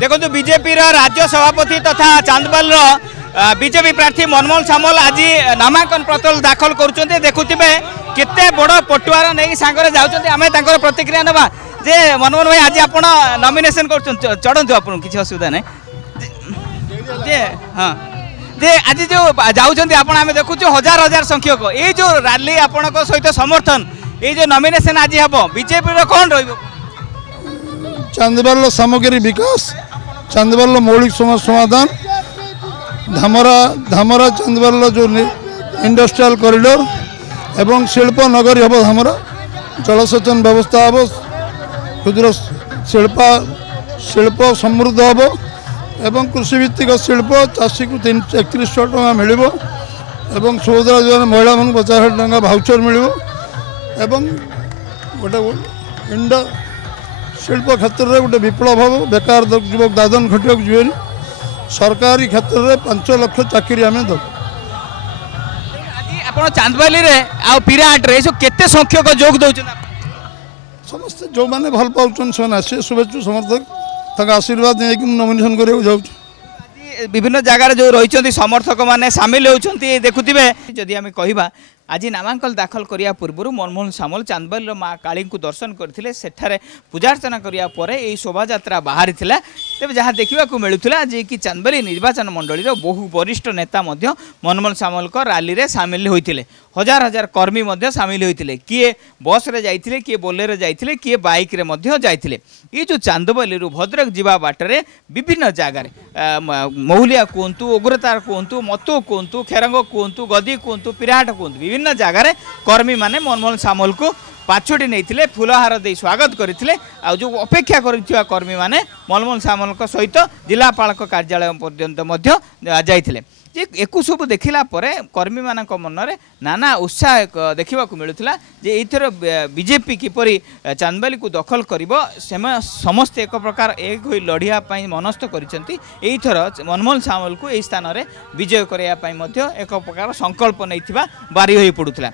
देखो बीजेपी राज्य सभापति तथा चांदबाल बीजेपी प्रार्थी मनमोहन सामल आज नामांकन पत्र दाखल करुँचे देखुवे केते बड़ पटुआर नहीं सांगरे जाऊँच आम प्रतिक्रिया ना जे मनमोहन भाई आज आप नॉमिनेशन कर चढ़ू आप किसी असुविधा नहीं जे हाँ जे आज जो जाऊँच आम देखु हजार हजार संख्यक ये जो रैली आपण सहित समर्थन ये जो नॉमिनेशन आज हम बीजेपी कौन रही चांदबाल सामग्री विकास चांदबाल मौलिक समस्या समाधान धामरा चांदबाल जो इंडस्ट्रियल कॉरिडोर एवं शिल्प नगरी हम धामरा जलसेचन व्यवस्था हम क्षुद्र शिल्प समृद्ध हम एवं कृषिभित्तिक शिल्प चाषी को 3100 टका मिल सुभद्रा योजना महिला मान 50,000 टका भाउचर मिल गोटे शिल्प क्षेत्र में गोटे विप्लव हम बेकार युवक दादन खटिया जी सरकारी क्षेत्र में 5 लाख चाकरी आम दब आप चांदबाली पिराहाट केते संख्यक जोग दौन समस्त जो मैंने भल पाँच से आसे शुभेच्छु समर्थक आशीर्वाद नहीं नॉमिनेशन करने जाऊँ विभिन्न जगार जो रही समर्थक मैंने सामिल होती देखुवे जदि आम कह आज नामांकन दाखल करिया पूर्व मनमोहन सामल चांदबाल माँ काली को दर्शन करते सेठारे पूजार्चना करिया परे यही शोभा यात्रा बाहरी तेज जहाँ देखा मिलूला जे कि चांदबाली निर्वाचन मंडली बहु वरिष्ठ नेता मनमोहन सामल रैली में सामिल होते हजार हजार कर्मी सामिल होते किए बस रे जाइथिले किए बोलेरो जाइथिले किए बाइक रे मध्य जाइथिले ये जो चांदबाली भद्रक जीवा बाटरे विभिन्न जगार महुलिया कहतु उग्रतार कहतु मतो कहतु खेरंग कहतु गदी कहतु पिराहाट कहतु विभिन्न जगार कर्मी माने मनमोहन सामल को पाछोटी नहीं फूलहार दे स्वागत करते आ जो अपेक्षा कर कर्मी माने मनमोहन सामल सहित जिलापाल कार्यालय पर्यंत जाइथिले जे एकु सब देखला परे कर्मी मानक मनरे नाना उत्साह देखा मिलूला जे एथर बीजेपी किपरि चांदबाली को दखल करिवो समस्त एक प्रकार एक होई लढ़िया पई मनस्थ करिसेंती एथर मनमोहन सामल को एई स्थान रे विजय करया पई मध्य एक प्रकार संकल्प नैथिबा बारी होई पडुतला।